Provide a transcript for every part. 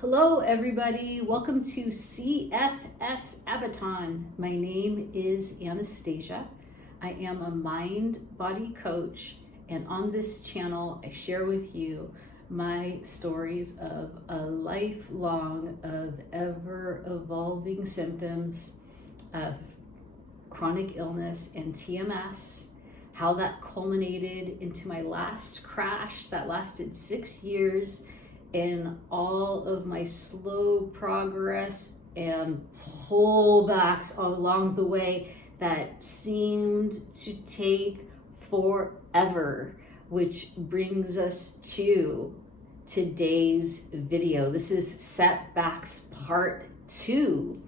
Hello everybody, welcome to CFS Abaton. My name is Anastasia. I am a mind-body coach, and on this channel I share with you my stories of a lifelong of ever-evolving symptoms of chronic illness and TMS, how that culminated into my last crash that lasted 6 years, and all of my slow progress and pullbacks along the way that seemed to take forever, which brings us to today's video. This is Setbacks Part 2.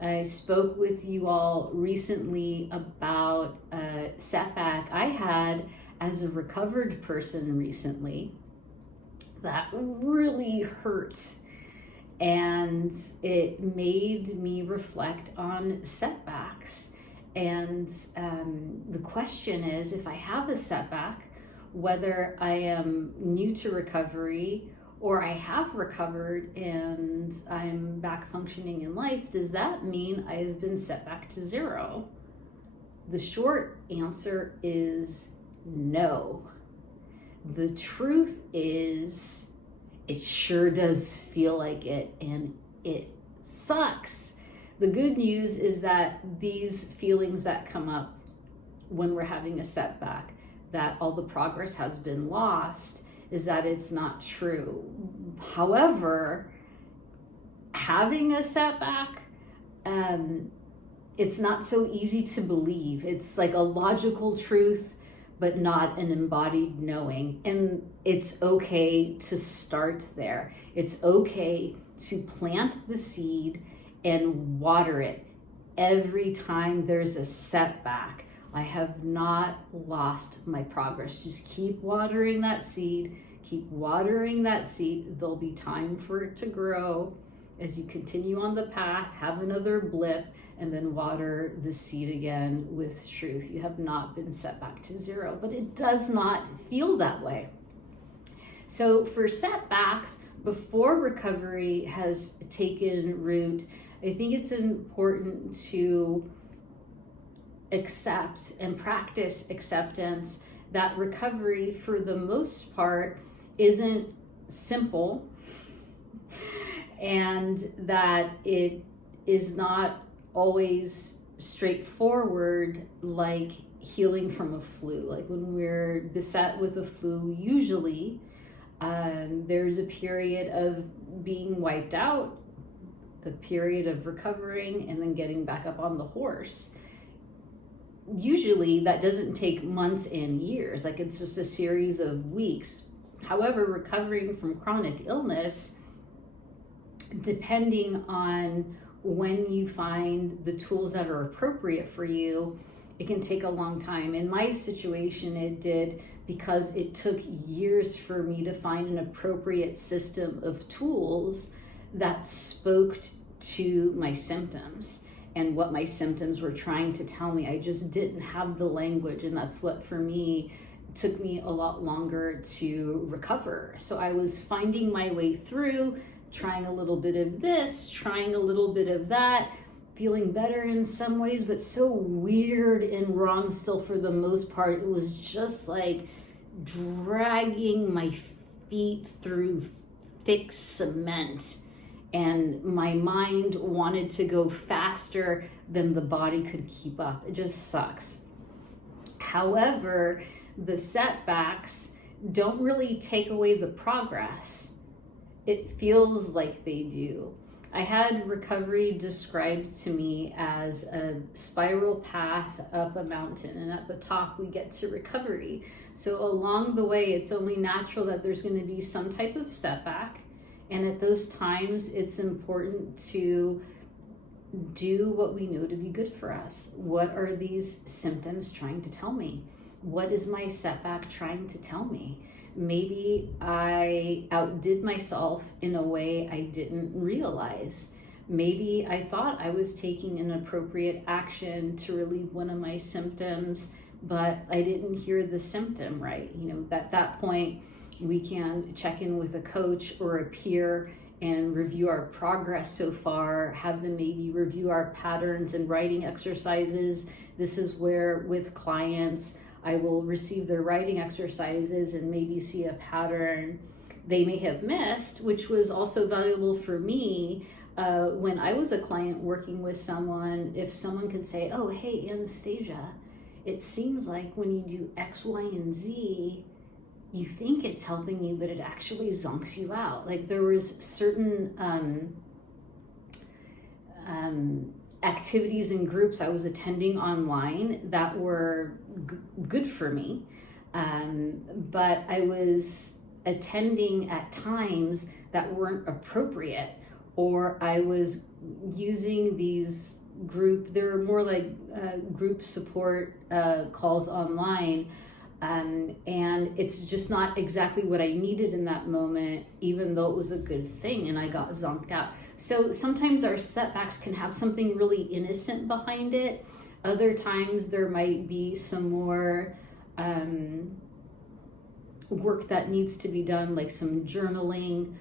I spoke with you all recently about a setback I had as a recovered person recently that really hurt, and it made me reflect on setbacks. And the question is, if I have a setback, whether I am new to recovery or I have recovered and I'm back functioning in life, does that mean I've been set back to zero? The short answer is no. The truth is, it sure does feel like it, and it sucks. The good news is that these feelings that come up when we're having a setback, that all the progress has been lost, is that it's not true. However, having a setback, it's not so easy to believe. It's like a logical truth, but not an embodied knowing. And it's okay to start there. It's okay to plant the seed and water it every time there's a setback. I have not lost my progress. Just keep watering that seed. Keep watering that seed. There'll be time for it to grow as you continue on the path, have another blip, and then water the seed again with truth. You have not been set back to zero, but it does not feel that way. So for setbacks, before recovery has taken root, I think it's important to accept and practice acceptance that recovery, for the most part, isn't simple, and that it is not always straightforward like healing from a flu. Like when we're beset with a flu, usually there's a period of being wiped out, a period of recovering, and then getting back up on the horse. Usually that doesn't take months and years, like it's just a series of weeks. However, recovering from chronic illness, depending on when you find the tools that are appropriate for you, it can take a long time. In my situation, it did, because it took years for me to find an appropriate system of tools that spoke to my symptoms and what my symptoms were trying to tell me. I just didn't have the language, and that's what, for me, took me a lot longer to recover. So I was finding my way through, trying a little bit of this, trying a little bit of that, feeling better in some ways, but so weird and wrong still for the most part. It was just like dragging my feet through thick cement, and my mind wanted to go faster than the body could keep up. It just sucks. However, the setbacks don't really take away the progress. It feels like they do. I had recovery described to me as a spiral path up a mountain, and at the top we get to recovery. So along the way, it's only natural that there's going to be some type of setback, and at those times it's important to do what we know to be good for us. What are these symptoms trying to tell me? What is my setback trying to tell me? Maybe I outdid myself in a way I didn't realize. Maybe I thought I was taking an appropriate action to relieve one of my symptoms, but I didn't hear the symptom right. At that point, we can check in with a coach or a peer and review our progress so far, have them maybe review our patterns and writing exercises. This is where with clients, I will receive their writing exercises and maybe see a pattern they may have missed, which was also valuable for me when I was a client working with someone. If someone could say, oh, hey, Anastasia, it seems like when you do X, Y, and Z, you think it's helping you, but it actually zonks you out. Like there was certain activities and groups I was attending online that were good for me, but I was attending at times that weren't appropriate, or I was using these they're more like group support calls online, and it's just not exactly what I needed in that moment, even though it was a good thing, and I got zonked out. So sometimes our setbacks can have something really innocent behind it. Other times there might be some more work that needs to be done, like some journaling.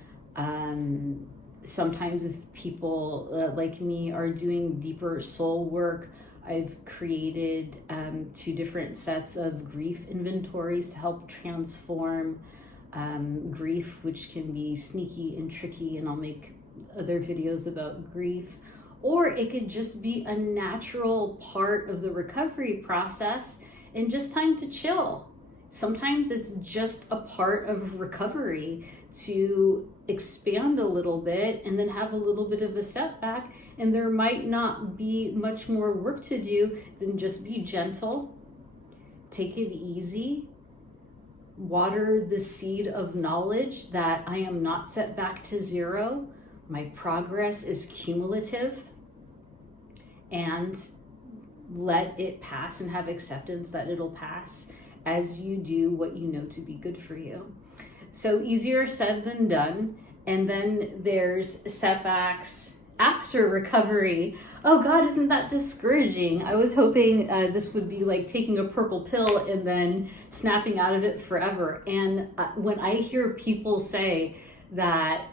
Sometimes if people like me are doing deeper soul work, I've created 2 different sets of grief inventories to help transform grief, which can be sneaky and tricky, and I'll make other videos about grief. Or it could just be a natural part of the recovery process and just time to chill. Sometimes it's just a part of recovery to expand a little bit and then have a little bit of a setback, and there might not be much more work to do than just be gentle, take it easy, water the seed of knowledge that I am not set back to zero, my progress is cumulative, and let it pass and have acceptance that it'll pass as you do what you know to be good for you. So easier said than done. And then there's setbacks after recovery. Oh God, isn't that discouraging? I was hoping this would be like taking a purple pill and then snapping out of it forever. And when I hear people say that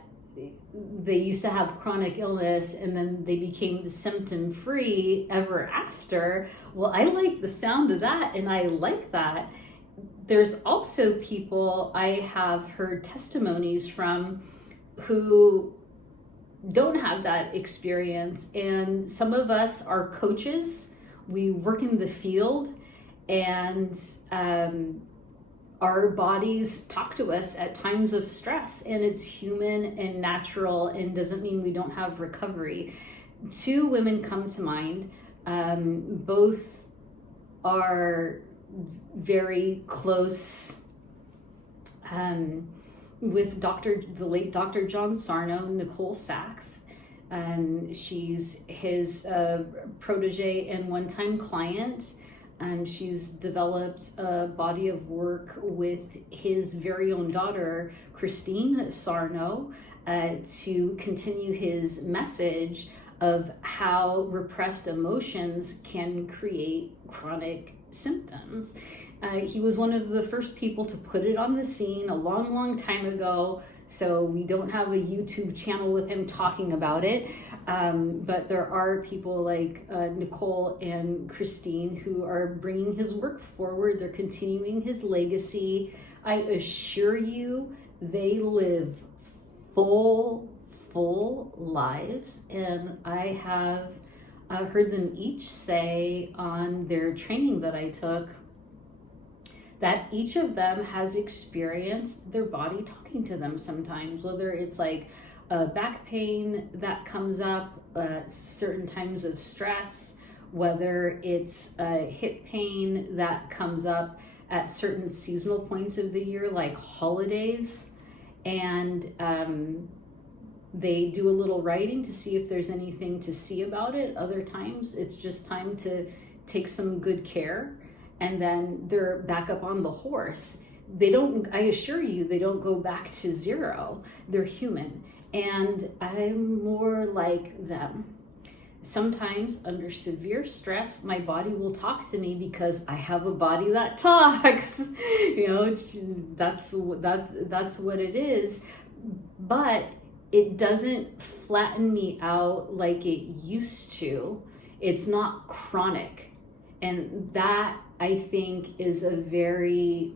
they used to have chronic illness and then they became symptom free ever after, well, I like the sound of that, and I like that. There's also people I have heard testimonies from who don't have that experience, and some of us are coaches. We work in the field, and our bodies talk to us at times of stress, and it's human and natural and doesn't mean we don't have recovery. 2 women come to mind. Both are very close with the late Dr. John Sarno, Nicole Sachs. She's his protege and one-time client. She's developed a body of work with his very own daughter, Christine Sarno, to continue his message of how repressed emotions can create chronic symptoms. He was one of the first people to put it on the scene a long, long time ago. So we don't have a YouTube channel with him talking about it. But there are people like Nicole and Christine who are bringing his work forward. They're continuing his legacy. I assure you, they live full lives. And I have heard them each say on their training that I took that each of them has experienced their body talking to them sometimes, whether it's like back pain that comes up at certain times of stress, whether it's hip pain that comes up at certain seasonal points of the year, like holidays. And they do a little writing to see if there's anything to see about it. Other times it's just time to take some good care, and then they're back up on the horse. I assure you, they don't go back to zero. They're human, and I'm more like them. Sometimes under severe stress, my body will talk to me because I have a body that talks. You know, that's what it is. But it doesn't flatten me out like it used to. It's not chronic. And that, I think, is a very,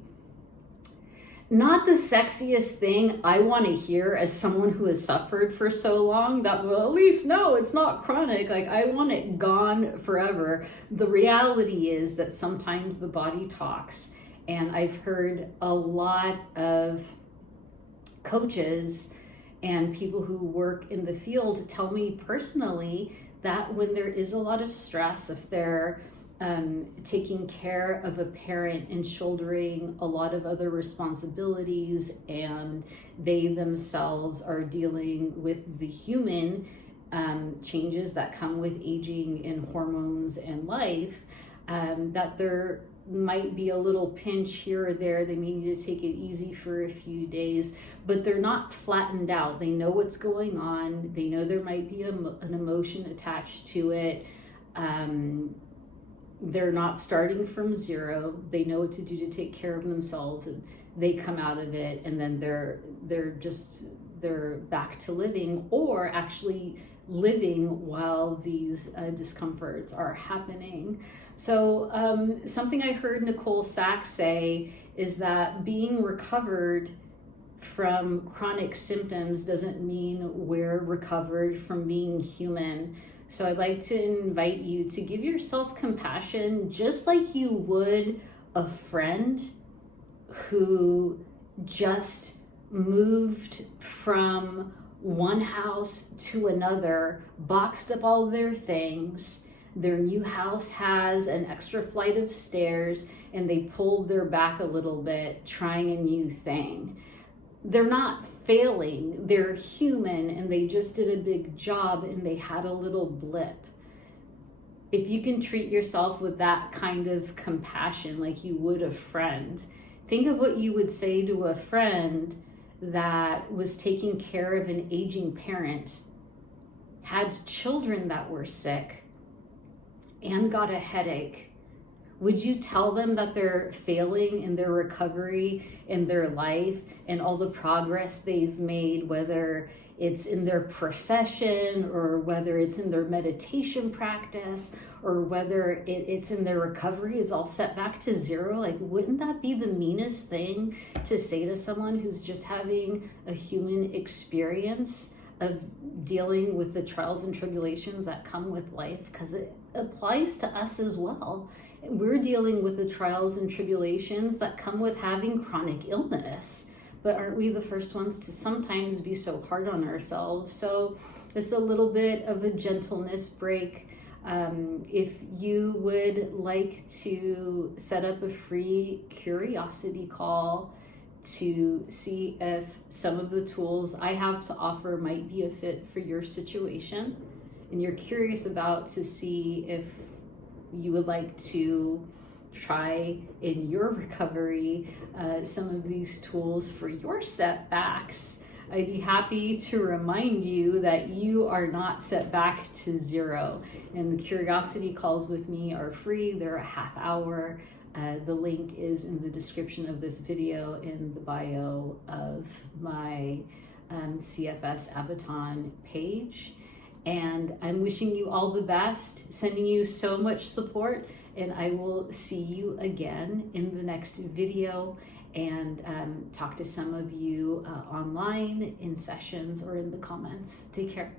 not the sexiest thing I want to hear as someone who has suffered for so long, that, well, at least no, it's not chronic. Like, I want it gone forever. The reality is that sometimes the body talks. And I've heard a lot of coaches and people who work in the field tell me personally that when there is a lot of stress, if they're taking care of a parent and shouldering a lot of other responsibilities, and they themselves are dealing with the human changes that come with aging and hormones and life, that there might be a little pinch here or there. They may need to take it easy for a few days, but they're not flattened out. They know what's going on. They know there might be an emotion attached to it. They're not starting from zero. They know what to do to take care of themselves, and they come out of it, and then they're back to living, or actually living while these discomforts are happening. So something I heard Nicole Sachs say is that being recovered from chronic symptoms doesn't mean we're recovered from being human. So I'd like to invite you to give yourself compassion, just like you would a friend who just moved from one house to another, boxed up all their things. Their new house has an extra flight of stairs, and they pulled their back a little bit trying a new thing. They're not failing, they're human, and they just did a big job and they had a little blip. If you can treat yourself with that kind of compassion like you would a friend, think of what you would say to a friend that was taking care of an aging parent, had children that were sick, and got a headache. Would you tell them that they're failing in their recovery, in their life, and all the progress they've made, whether it's in their profession, or whether it's in their meditation practice, or whether it's in their recovery is all set back to zero? Like, wouldn't that be the meanest thing to say to someone who's just having a human experience of dealing with the trials and tribulations that come with life? Because it applies to us as well. We're dealing with the trials and tribulations that come with having chronic illness. But aren't we the first ones to sometimes be so hard on ourselves? So it's a little bit of a gentleness break. If you would like to set up a free curiosity call to see if some of the tools I have to offer might be a fit for your situation, and you're curious about to see if you would like to try in your recovery some of these tools for your setbacks, I'd be happy to remind you that you are not set back to zero. And the curiosity calls with me are free. They're a half hour. The link is in the description of this video, in the bio of my CFS Abaton page. And I'm wishing you all the best, sending you so much support, and I will see you again in the next video, and talk to some of you online in sessions or in the comments. Take care.